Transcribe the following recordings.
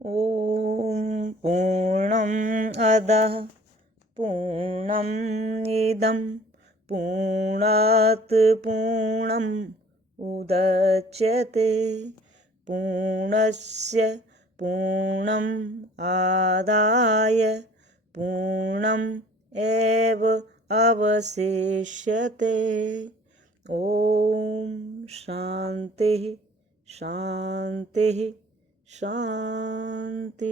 ॐ पूर्णम् अदः पूर्णम् इदं पूर्णात् पूर्णम् उदच्यते पूर्णस्य पूर्णम् आदाय पूर्णम् एव अवशिष्यते। ॐ शान्तिः शान्तिः शांति।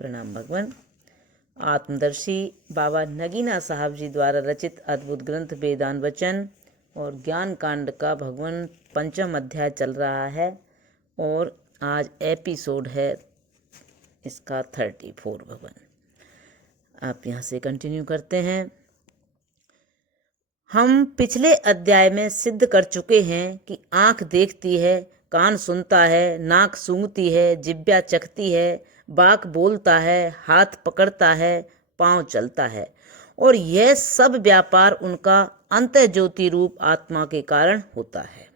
प्रणाम भगवान। आत्मदर्शी बाबा नगीना साहब जी द्वारा रचित अद्भुत ग्रंथ वेदांत वचन और ज्ञान कांड का भगवान पंचम अध्याय चल रहा है और आज एपिसोड है इसका 34। भगवान आप यहाँ से कंटिन्यू करते हैं। हम पिछले अध्याय में सिद्ध कर चुके हैं कि आँख देखती है, कान सुनता है, नाक सूंघती है, जिह्वा चखती है, बाक बोलता है, हाथ पकड़ता है, पांव चलता है और यह सब व्यापार उनका अंतर्ज्योति रूप आत्मा के कारण होता है।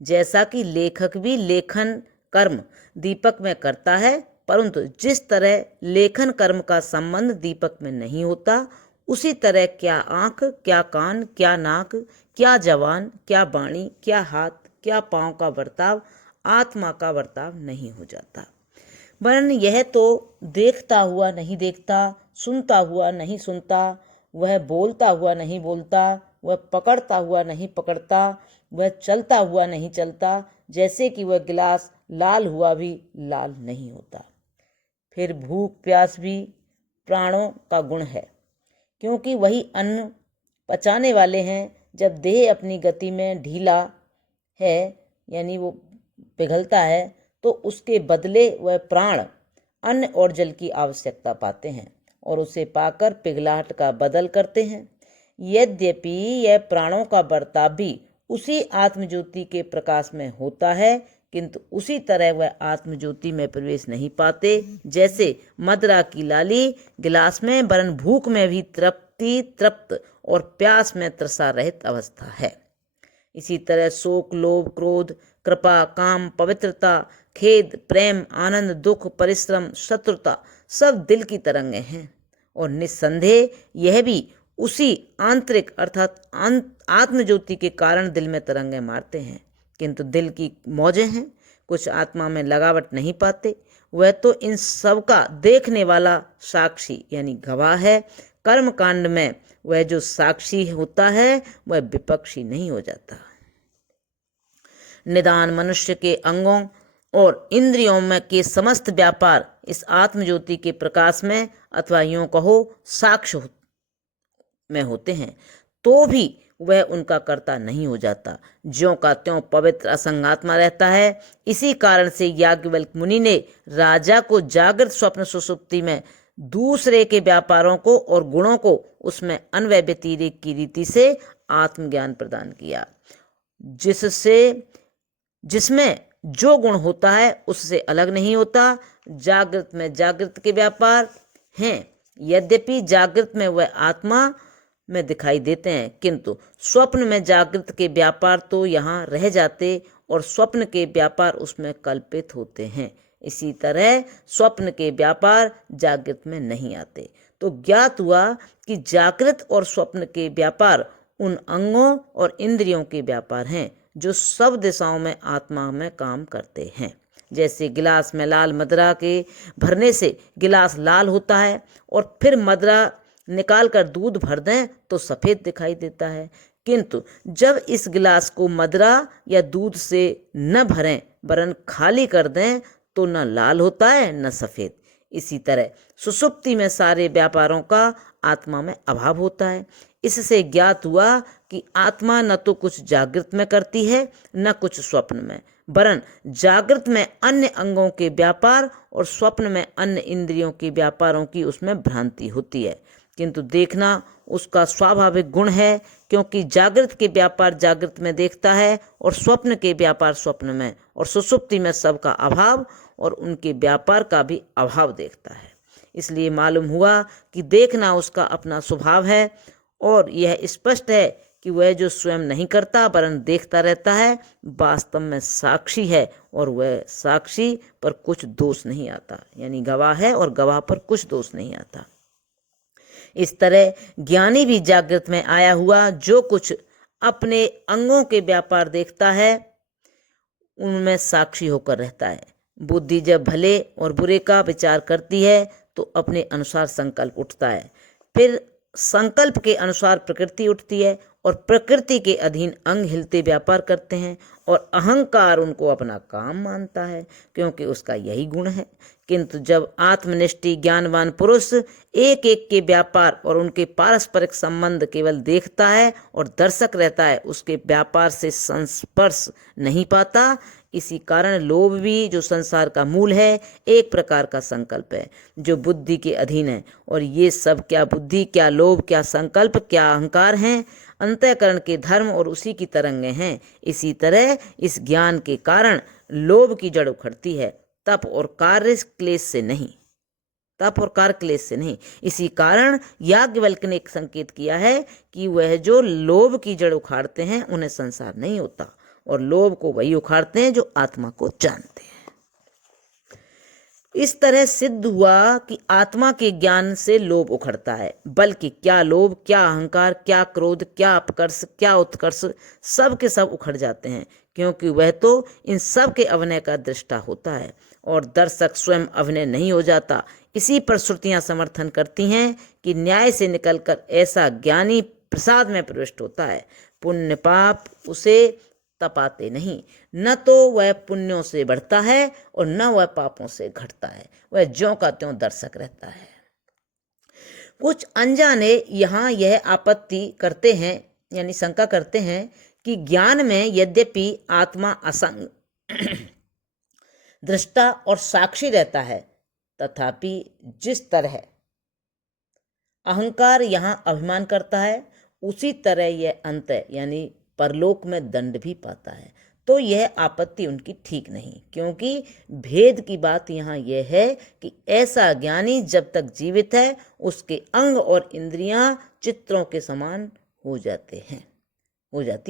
जैसा कि लेखक भी लेखन कर्म दीपक में करता है, परंतु जिस तरह लेखन कर्म का संबंध दीपक में नहीं होता, उसी तरह क्या आँख, क्या कान, क्या नाक, क्या जबान, क्या वाणी, क्या हाथ, क्या पांव का बर्ताव आत्मा का बर्ताव नहीं हो जाता। वरन यह तो देखता हुआ नहीं देखता, सुनता हुआ नहीं सुनता, वह बोलता हुआ नहीं बोलता, वह पकड़ता हुआ नहीं पकड़ता, वह चलता हुआ नहीं चलता, जैसे कि वह गिलास लाल हुआ भी लाल नहीं होता। फिर भूख प्यास भी प्राणों का गुण है, क्योंकि वही अन्न पचाने वाले हैं। जब देह अपनी गति में ढीला है यानी वो पिघलता है, तो उसके बदले वह प्राण अन्न और जल की आवश्यकता पाते हैं और उसे पाकर पिघलाहट का बदल करते हैं। यद्यपि यह प्राणों का बर्ताव भी उसी आत्मज्योति के प्रकाश में होता है, किंतु उसी तरह वह आत्मज्योति में प्रवेश नहीं पाते जैसे मदिरा की लाली गिलास में, वरन भूख में भी तृप्त और प्यास में तृषा रहित अवस्था है। इसी तरह शोक, लोभ, क्रोध, कृपा, काम, पवित्रता, खेद, प्रेम, आनंद, दुख, परिश्रम, शत्रुता सब दिल की तरंगें हैं और निस्संदेह यह भी उसी आंतरिक अर्थात आत्मज्योति के कारण दिल में तरंगें मारते हैं, किंतु दिल की मौजें हैं, कुछ आत्मा में लगावट नहीं पाते। वह तो इन सब का देखने वाला साक्षी यानी गवाह है। कर्म कांड में वह जो साक्षी होता है वह विपक्षी नहीं हो जाता। निदान मनुष्य के अंगों और इंद्रियों में के समस्त व्यापार इस आत्मज्योति के प्रकाश में अथवा यूं कहो साक्ष्य में होते हैं, तो भी वह उनका कर्ता नहीं हो जाता, ज्यों का त्यों पवित्र असंगात्मा रहता है। इसी कारण से याज्ञवल्क्य मुनि ने राजा को जागृत स्वप्न सुषुप्ति में दूसरे के व्यापारों को और गुणों को उसमें अन्वय व्यतिरेक की रीति से आत्मज्ञान प्रदान किया, जिसमें जो गुण होता है उससे अलग नहीं होता। जागृत में जागृत के व्यापार हैं, यद्यपि जागृत में वह आत्मा में दिखाई देते हैं, किंतु स्वप्न में जागृत के व्यापार तो यहाँ रह जाते और स्वप्न के व्यापार उसमें कल्पित होते हैं। इसी तरह स्वप्न के व्यापार जागृत में नहीं आते। तो ज्ञात हुआ कि जागृत और स्वप्न के व्यापार उन अंगों और इंद्रियों के व्यापार हैं जो सब दिशाओं में आत्मा में काम करते हैं। जैसे गिलास में लाल मदिरा के भरने से गिलास लाल होता है और फिर मदिरा निकाल कर दूध भर दें तो सफ़ेद दिखाई देता है, किंतु जब इस गिलास को मदिरा या दूध से न भरें वरन खाली कर दें तो न लाल होता है न सफ़ेद। इसी तरह सुषुप्ति में सारे व्यापारों का आत्मा में अभाव होता है। इससे ज्ञात हुआ कि आत्मा न तो कुछ जागृत में करती है न कुछ स्वप्न में, वरन जागृत में अन्य अंगों के व्यापार और स्वप्न में अन्य इंद्रियों के व्यापारों की उसमें भ्रांति होती है, किंतु देखना उसका स्वाभाविक गुण है, क्योंकि जागृत के व्यापार जागृत में देखता है और स्वप्न के व्यापार स्वप्न में, और सुषुप्ति में सबका अभाव और उनके व्यापार का भी अभाव देखता है। इसलिए मालूम हुआ कि देखना उसका अपना स्वभाव है और यह स्पष्ट है कि वह जो स्वयं नहीं करता वरन देखता रहता है वास्तव में साक्षी है, और वह साक्षी पर कुछ दोष नहीं आता, यानी गवाह है और गवाह पर कुछ दोष नहीं आता। इस तरह ज्ञानी भी जागृत में आया हुआ जो कुछ अपने अंगों के व्यापार देखता है उनमें साक्षी होकर रहता है। बुद्धि जब भले और बुरे का विचार करती है तो अपने अनुसार संकल्प उठता है, फिर संकल्प के अनुसार प्रकृति उठती है और प्रकृति के अधीन अंग हिलते व्यापार करते हैं, और अहंकार उनको अपना काम मानता है क्योंकि उसका यही गुण है। किंतु जब आत्मनिष्ठी ज्ञानवान पुरुष एक एक के व्यापार और उनके पारस्परिक संबंध केवल देखता है और दर्शक रहता है, उसके व्यापार से संस्पर्श नहीं पाता, इसी कारण लोभ भी, जो संसार का मूल है, एक प्रकार का संकल्प है जो बुद्धि के अधीन है। और ये सब क्या बुद्धि, क्या लोभ, क्या संकल्प, क्या अहंकार हैं? अंतःकरण के धर्म और उसी की तरंगें हैं। इसी तरह इस ज्ञान के कारण लोभ की जड़ उखड़ती है, तप और कार्य क्लेश से नहीं, तप और कार्य क्लेश से नहीं। इसी कारण याज्ञवल्क्य ने एक संकेत किया है कि वह जो लोभ की जड़ उखाड़ते हैं उन्हें संसार नहीं होता, और लोभ को वही उखाड़ते हैं जो आत्मा को जानते हैं। इस तरह सिद्ध हुआ कि आत्मा के ज्ञान से लोभ उखड़ता है, बल्कि क्या लोभ, क्या अहंकार, क्या क्रोध, क्या अपकर्ष, क्या उत्कर्ष, सब के सब उखड़ जाते हैं, क्योंकि वह तो इन सब के अभिनय का दृष्टा होता है और दर्शक स्वयं अभिनय नहीं हो जाता। इसी पर श्रुतियां समर्थन करती हैं कि न्याय से निकलकर ऐसा ज्ञानी प्रसाद में प्रविष्ट होता है। पुण्य पाप उसे तपाते नहीं, न तो वह पुण्यों से बढ़ता है और न वह पापों से घटता है, वह ज्यों का त्यों दर्शक रहता है। कुछ अनजाने यहाँ यह आपत्ति करते हैं, यानी शंका करते हैं कि ज्ञान में यद्यपि आत्मा असंग दृष्टा और साक्षी रहता है, तथापि जिस तरह अहंकार यहाँ अभिमान करता है उसी तरह यह अंत यानी परलोक में दंड भी पाता है। तो यह आपत्ति उनकी ठीक नहीं, क्योंकि भेद की बात यहाँ यह है कि ऐसा ज्ञानी जब तक जीवित है उसके अंग और इंद्रियां चित्रों के समान हो जाती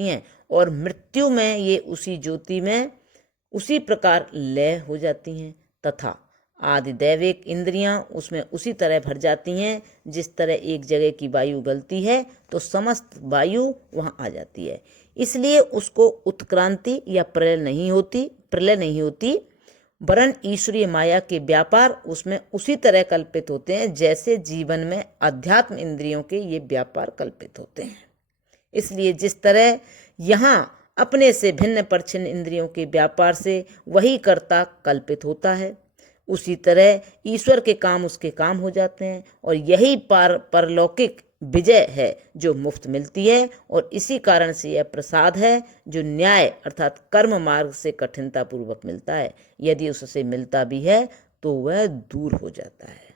हैं, और मृत्यु में ये उसी ज्योति में उसी प्रकार लय हो जाती हैं, तथा आदिदैविक इंद्रियां उसमें उसी तरह भर जाती हैं। जिस तरह एक जगह की वायु गलती है तो समस्त वायु वहां आ जाती है, इसलिए उसको उत्क्रांति या प्रलय नहीं होती, वरन ईश्वरीय माया के व्यापार उसमें उसी तरह कल्पित होते हैं जैसे जीवन में अध्यात्म इंद्रियों के ये व्यापार कल्पित होते हैं। इसलिए जिस तरह यहाँ अपने से भिन्न परछिन्न इंद्रियों के व्यापार से वही कर्ता कल्पित होता है, उसी तरह ईश्वर के काम उसके काम हो जाते हैं, और यही परलौकिक विजय है जो मुफ्त मिलती है। और इसी कारण से यह प्रसाद है जो न्याय अर्थात कर्म मार्ग से कठिनता पूर्वक मिलता है। यदि उससे मिलता भी है तो वह दूर हो जाता है,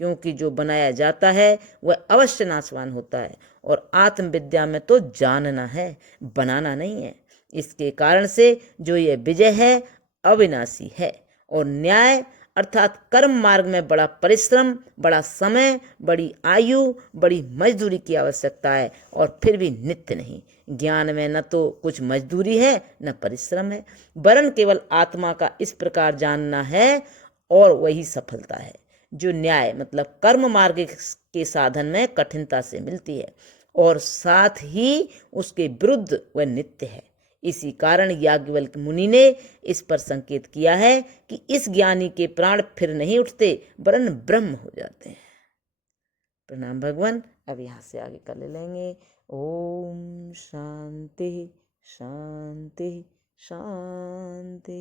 क्योंकि जो बनाया जाता है वह अवश्य नाशवान होता है, और आत्मविद्या में तो जानना है, बनाना नहीं है। इसके कारण से जो यह विजय है अविनाशी है, और न्याय अर्थात कर्म मार्ग में बड़ा परिश्रम, बड़ा समय, बड़ी आयु, बड़ी मजदूरी की आवश्यकता है, और फिर भी नित्य नहीं। ज्ञान में न तो कुछ मजदूरी है न परिश्रम है, वरन केवल आत्मा का इस प्रकार जानना है, और वही सफलता है जो न्याय मतलब कर्म मार्ग के साधन में कठिनता से मिलती है, और साथ ही उसके विरुद्ध वह नित्य है। इसी कारण याज्ञवल्क्य मुनि ने इस पर संकेत किया है कि इस ज्ञानी के प्राण फिर नहीं उठते वरन ब्रह्म हो जाते हैं। प्रणाम भगवान। अब यहाँ से आगे कर ले लेंगे। ओम शांति शांति शांति।